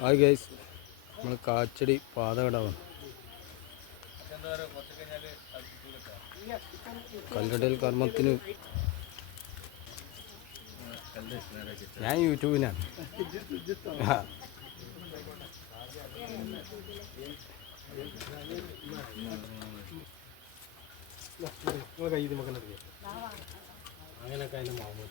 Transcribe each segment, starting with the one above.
Hi guys നമ്മൾ കാച്ചടി പാതകടാവാണ്. കല്ലടയിൽ കർമ്മത്തിന്. ഞാൻ യൂട്യൂബിനാണ്. ആ. അങ്ങനെയൊക്കെ അതിന്റെ മാമൂൽ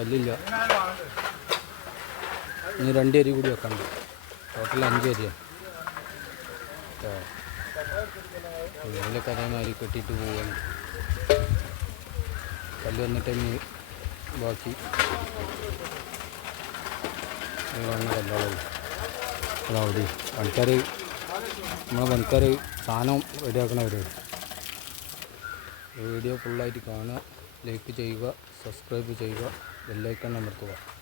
കല്ലില്ല. ഇനി രണ്ട് അരി കൂടി വെക്കണ്ട ടോട്ടൽ അഞ്ച് അരിയാണ് ഇതിലൊക്കെ അതേമാതിരി കെട്ടിയിട്ട് പോവാണ് കല്ല് വന്നിട്ട് ഇനി ബാക്കി കാണുന്ന കല്ലുകളുള്ളൂ അതവിടെ പണിക്കാർ നമ്മളെ പണിക്കാർ സാധനം റെഡിയാക്കണ പരിപാടി വീഡിയോ ഫുള്ളായിട്ട് കാണുക ലൈക്ക് ചെയ്യുക സബ്സ്ക്രൈബ് ചെയ്യുക. ಬೆಲ್ಲೈಕನ್ನ ಮರ್ತದೆ